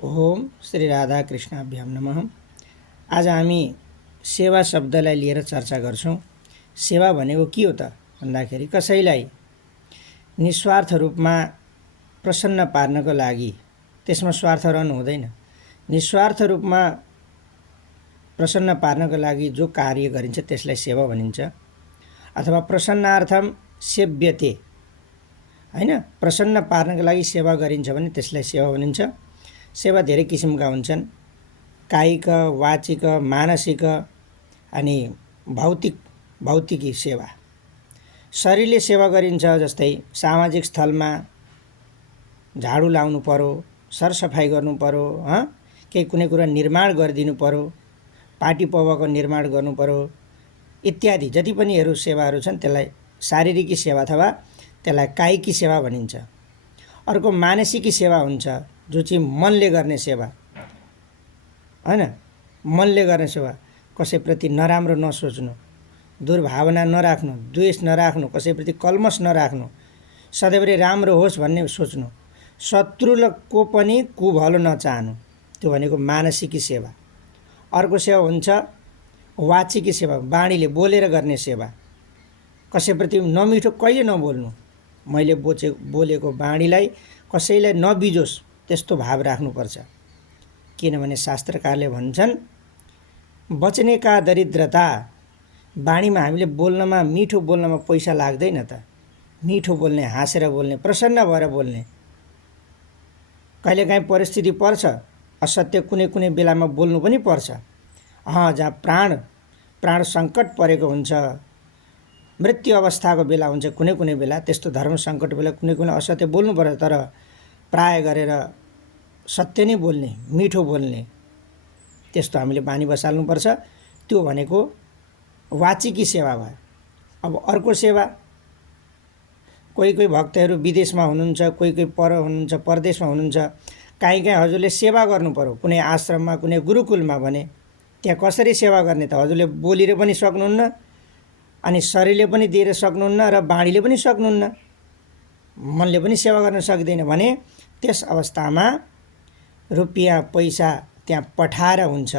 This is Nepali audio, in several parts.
ओम श्री राधा कृष्णाभ्याम नमः। आज हामी सेवा शब्दलाई लिएर चर्चा गर्छौं। सेवा भनेको के हो त भन्दाखेरि कसैलाई निस्वार्थ रूपमा प्रसन्न पार्नको लागि, त्यसमा स्वार्थ रहनु हुँदैन। निस्वार्थ रूपमा प्रसन्न पार्नको लागि जो कार्य गरिन्छ त्यसलाई सेवा भनिन्छ। अथवा प्रसन्नार्थम सेव्यते, हैन, प्रसन्न पार्नको लागि सेवा गरिन्छ भने त्यसलाई सेवा भनिन्छ। सेवा धेरै किसिमका हुन्छन्। कायिक, वाचिक, मानसिक अनि भौतिकी सेवा। शरीरले सेवा गरिन्छ, जस्तै सामाजिक स्थलमा झाडु लाउनु पर्यो, सरसफाइ गर्नु पर्यो, केही कुनै कुरा निर्माण गरिदिनु पर्यो, पाटी पवको निर्माण गर्नु पर्यो इत्यादि जति पनि सेवाहरू छन् त्यसलाई शारीरिक सेवा अथवा त्यसलाई कायिकी सेवा भनिन्छ। अर्को मानसिक सेवा हुन्छ, जो चाहिँ मनले गर्ने सेवा, हैन, मनले गर्ने सेवा। कसैप्रति नराम्रो नसोच्नु, दुर्भावना नराख्नु, द्वेष नराख्नु, कसैप्रति कल्मस नराख्नु, सधैँभरि राम्रो होस् भन्ने सोच्नु, शत्रुको पनि कुभलो नचाहनु, त्यो भनेको मानसिक सेवा। अर्को सेवा हुन्छ वाचिक सेवा, बाणीले बोलेर गर्ने सेवा। कसैप्रति नमिठो कहिले नबोल्नु, मैले बोलेको बाणीलाई कसैलाई नबिजोस् त्यस्तो भाव राख्नुपर्छ। किनभने शास्त्रकारले भन्छन्, बचने का दरिद्रता। बाणीमा हामीले बोल्नमा, मिठो बोल्नमा पैसा लाग्दैन त। मिठो बोल्ने, हाँसेर बोल्ने, प्रसन्न भएर बोल्ने। कहिलेकाहीँ परिस्थिति पर्छ, असत्य कुनै बेलामा बोल्नु पनि पर्छ। जहाँ प्राण सङ्कट परेको हुन्छ, मृत्यु अवस्थाको बेला हुन्छ, कुनै बेला त्यस्तो धर्म सङ्कट बेला कुनै असत्य बोल्नु पर्छ। तर प्राय गरेर सत्य नै बोल्ने, मिठो बोल्ने, त्यस्तो हामीले बानी बसाल्नुपर्छ। त्यो भनेको वाचिकी सेवा भयो। अब अर्को सेवा, कोही भक्तहरू विदेशमा हुनुहुन्छ, कोही पर हुनुहुन्छ, परदेशमा हुनुहुन्छ। काहीँ हजुरले सेवा गर्नु पर्यो, कुनै आश्रममा, कुनै गुरुकुलमा भने त्यहाँ कसरी सेवा गर्ने त? हजुरले बोलेर पनि सक्नुहुन्न, अनि शरीरले पनि दिएर सक्नुहुन्न, र बाणीले पनि सक्नुहुन्न, मनले पनि सेवा गर्न सक्दैन भने त्यस अवस्थामा रुपियाँ पैसा त्यहाँ पठाएर हुन्छ,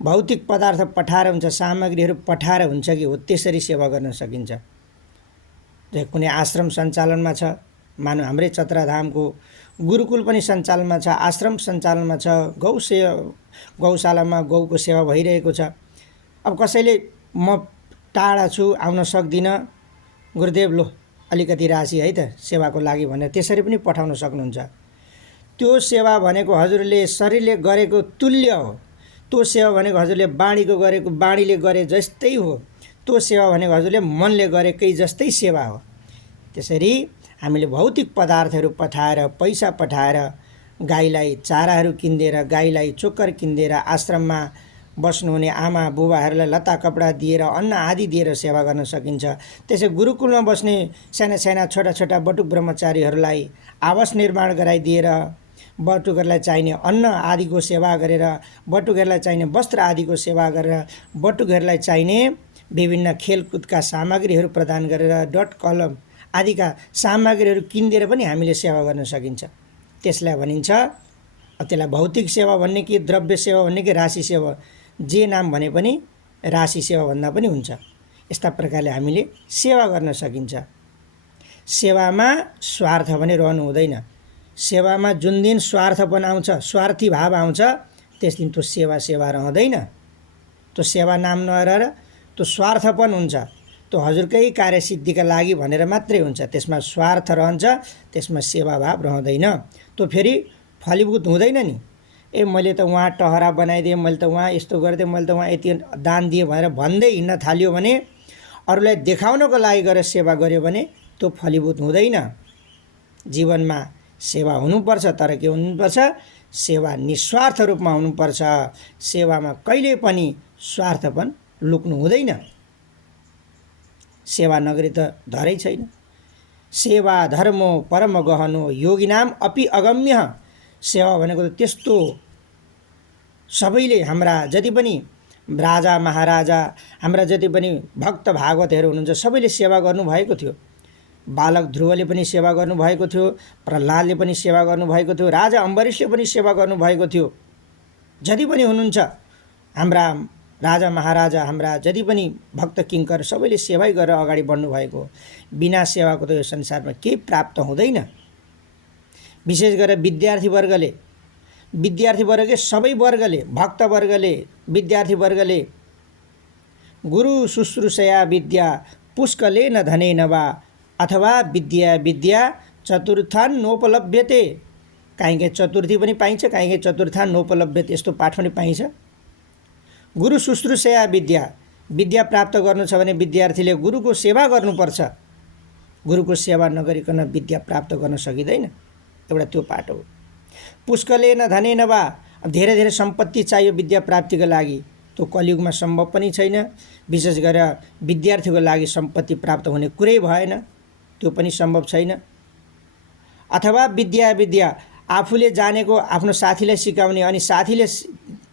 भौतिक पदार्थ पठाएर हुन्छ, सामग्रीहरू पठाएर हुन्छ कि हो, त्यसरी सेवा गर्न सकिन्छ। कुनै आश्रम सञ्चालनमा छ, मानव हाम्रै चत्राधामको गुरुकुल पनि सञ्चालनमा छ, आश्रम सञ्चालनमा छ, गौशालामा गौको सेवा भइरहेको छ। अब कसैले म टाढा छु, आउन सक्दिनँ, गुरुदेव लो अलिकति राशि है त सेवाको लागि भनेर त्यसरी पनि पठाउन सक्नुहुन्छ। त्यो सेवा भनेको हजुरले शरीरले गरेको तुल्य हो। त्यो सेवा भनेको हजुरले बाणीले गरे जस्तै हो। त्यो सेवा भनेको हजुरले मनले गरेकै जस्तै सेवा हो। त्यसरी हामीले भौतिक पदार्थहरू पठाएर, पैसा पठाएर, गाईलाई चाराहरू किनिदिएर, गाईलाई चोकर किनिदिएर, आश्रममा बस्नुहुने आमा बुबाहरूलाई लत्ता कपडा दिएर, अन्न आदि दिएर सेवा गर्न सकिन्छ। त्यसै गुरुकुलमा बस्ने साना छोटा बटुक ब्रह्मचारीहरूलाई आवास निर्माण गराइदिएर, बटुकहरूलाई चाहिने अन्न आदिको सेवा गरेर, बटुकहरूलाई चाहिने वस्त्र आदिको सेवा गरेर, बटुकहरूलाई चाहिने विभिन्न खेलकुदका सामग्रीहरू प्रदान गरेर, डट कलम आदिका सामग्रीहरू किनिदिएर पनि हामीले सेवा गर्न सकिन्छ। त्यसलाई भनिन्छ, त्यसलाई भौतिक सेवा भन्ने कि द्रव्य सेवा भन्ने कि राशि सेवा, जे नाम भने पनि राशि सेवा भन्दा पनि हुन्छ। यस्ता प्रकारले हामीले सेवा गर्न सकिन्छ। सेवामा स्वार्थ भने रहनु हुँदैन। सेवामा जुन दिन स्वार्थपन आउँछ, स्वार्थी भाव आउँछ, त्यस दिन त्यो सेवा रहँदैन। त्यो सेवा नाम नरहेर त्यो स्वार्थपन हुन्छ। त्यो हजुरकै कार्यसिद्धिका लागि भनेर मात्रै हुन्छ। त्यसमा स्वार्थ रहन्छ, त्यसमा सेवाभाव रहँदैन। त्यो फेरि फलीभूत हुँदैन नि। मैले त उहाँ टहरा बनाइदिएँ, मैले त उहाँ यस्तो गरिदिएँ, मैले त उहाँ यति दान दिएँ भनेर भन्दै हिँड्न थाल्यो भने, अरूलाई देखाउनको लागि गरेर सेवा गर्यो भने त्यो फलीभूत हुँदैन। जीवनमा सेवा हुनुपर्छ, तर के हुनुपर्छ? सेवा निस्वार्थ रूपमा हुनुपर्छ। सेवामा कहिले पनि स्वार्थपन लुक्नु हुँदैन। सेवा नगरी त धरै छैन। सेवा धर्मो परम गहनो योगिनाम अपि अगम्य। सेवा भनेको त त्यस्तो सबैले, हाम्रा जति पनि राजा महाराजा, हाम्रा जति पनि भक्त भागवतहरू हुनुहुन्छ, सबैले सेवा गर्नुभएको थियो। बालक ध्रुवले पनि सेवा गर्नुभएको थियो, प्रह्लादले पनि सेवा गर्नुभएको थियो, राजा अम्बरीशले पनि सेवा गर्नुभएको थियो। जति पनि हुनुहुन्छ हाम्रा राजा महाराजा, हाम्रा जति पनि भक्त किङ्कर सबैले सेवै गरेर अगाडि बढ्नुभएको। बिना सेवाको त यो संसारमा केही प्राप्त हुँदैन। विशेष गरेर विद्यार्थीवर्गले सबै वर्गले, भक्तवर्गले, विद्यार्थीवर्गले गुरु शुश्रूषया विद्या पुष्कलेन धनेन वा अथवा विद्या चतुर्थान नोपलभ्यते। काहीँ चतुर्थी पनि पाइन्छ, काहीँ चतुर्थान नोपलभ्यते, यस्तो पाठ पनि पाइन्छ। गुरु शुश्रूषया विद्या प्राप्त गर्नु छ भने विद्यार्थीले गुरुको सेवा गर्नुपर्छ। गुरुको सेवा नगरिकन विद्या प्राप्त गर्न सकिँदैन। एउटा त्यो पाठ हो। पुष्कलेन धनेन वा, धेरै धेरै सम्पत्ति चाहियो विद्या प्राप्तिको लागि, त्यो कलियुगमा सम्भव पनि छैन। विशेष गरेर विद्यार्थीको लागि सम्पत्ति प्राप्त हुने कुरै भएन, त्यो पनि सम्भव छैन। अथवा विद्या आफूले जानेको आफ्नो साथीलाई सिकाउने, अनि साथीले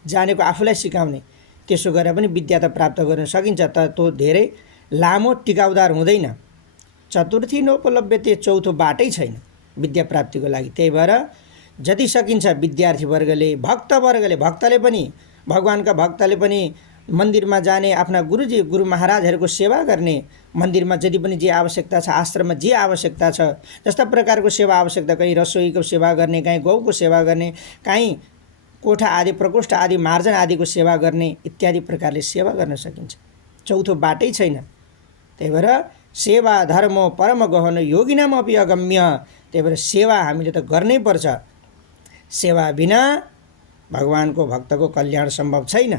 जानेको आफूलाई सिकाउने, त्यसो गरेर पनि विद्या त प्राप्त गर्न सकिन्छ, तर त्यो धेरै लामो टिकाउदार हुँदैन। चतुर्थी नोपलभ्यते, चौथो बाटै छैन विद्या प्राप्तिको लागि। त्यही भएर जति सकिन्छ विद्यार्थीवर्गले, भक्तले पनि, भगवानका भक्तले पनि मन्दिरमा जाने, आफ्ना गुरु महाराजहरूको सेवा गर्ने, मन्दिरमा जति पनि जे आवश्यकता छ, आश्रममा जे आवश्यकता छ, जस्ता प्रकारको सेवा आवश्यकता, कहीँ रसोईको सेवा गर्ने, कहीँ गौको सेवा गर्ने, कहीँ कोठा आदि, प्रकोष्ठ आदि, मार्जन आदिको सेवा गर्ने, इत्यादि प्रकारले सेवा गर्न सकिन्छ। चौथो बाटै छैन। त्यही भएर सेवा धर्मो परम गहन योगिनामपि अगम्य। त्यही भएर सेवा हामीले त गर्नै पर्छ। सेवा बिना भगवानको भक्तको कल्याण सम्भव छैन।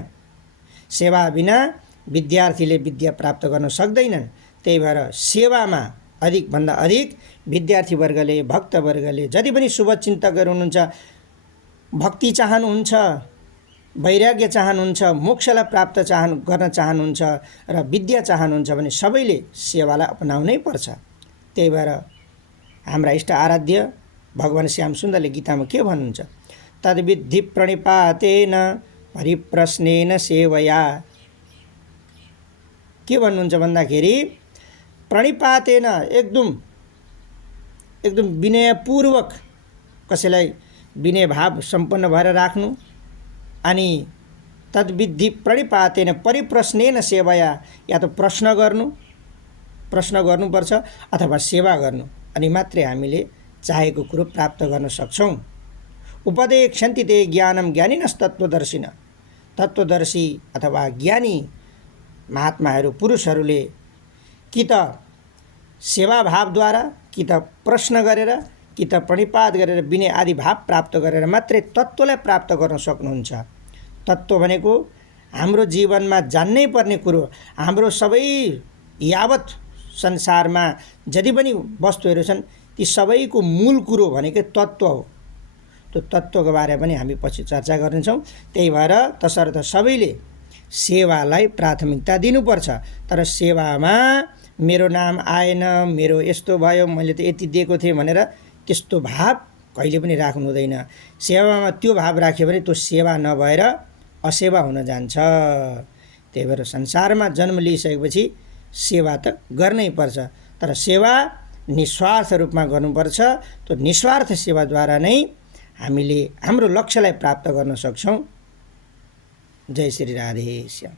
सेवा बिना विद्यार्थीले विद्या प्राप्त गर्न सक्दैनन्। त्यही भएर सेवामा अधिकभन्दा अधिक विद्यार्थीवर्गले, भक्तवर्गले, जति पनि शुभचिन्तकहरू हुनुहुन्छ, भक्ति चाहनुहुन्छ, वैराग्य चाहनुहुन्छ, मोक्षलाई प्राप्त गर्न चाहनुहुन्छ र विद्या चाहनुहुन्छ भने सबैले सेवालाई अपनाउनै पर्छ। त्यही भएर हाम्रा इष्ट आराध्य भगवान श्याम सुन्दरले गीतामा के भन्नुहुन्छ? तद्विद्धि प्रणिपातेन परिप्रश्नेन सेवया। के भन्नुहुन्छ भन्दाखेरि प्रणिपातेन, एकदम विनयपूर्वक कसैलाई विनय भाव सम्पन्न भएर राख्नु, अनि तद्विद्धि प्रणिपातेन परिप्रश्नेन सेवया, या त प्रश्न गर्नुपर्छ अथवा सेवा गर्नु, अनि मात्रै हामीले चाहेको कुरो प्राप्त गर्न सक्छौँ। उपदेक्षन्ति ते ज्ञानम ज्ञानिनस्तत्त्वदर्शिन। तत्त्वदर्शी अथवा ज्ञानी महात्माहरू, पुरुषहरूले कि त सेवाभावद्वारा, कि त प्रश्न गरेर, कि त प्रणिपात गरेर, विनय आदि भाव प्राप्त गरेर मात्रै तत्त्वलाई प्राप्त गर्न सक्नुहुन्छ। तत्त्व भनेको हाम्रो जीवनमा जान्नै पर्ने कुरो, हाम्रो सबै यावत संसारमा जति पनि वस्तुहरू छन् ती सबैको मूल कुरो भनेकै तत्त्व हो। त्यो तत्त्वको बारेमा पनि हामी पछि चर्चा गर्नेछौँ। त्यही भएर तसर्थ सबैले सेवालाई प्राथमिकता दिनुपर्छ। तर सेवामा मेरो नाम आएन, मेरो यस्तो भयो, मैले त यति दिएको थिएँ भनेर त्यस्तो भाव कहिले पनि राख्नु हुँदैन। सेवामा त्यो भाव राख्यो भने त्यो सेवा नभएर असेवा हुन जान्छ। त्यही भएर संसारमा जन्म लिइसकेपछि सेवा त गर्नै पर्छ, तर सेवा निस्वार्थ रूपमा गर्नुपर्छ। त्यो निस्वार्थ सेवाद्वारा नै हामीले हाम्रो लक्ष्यलाई प्राप्त गर्न सक्छौँ। जय श्री राधे श्याम।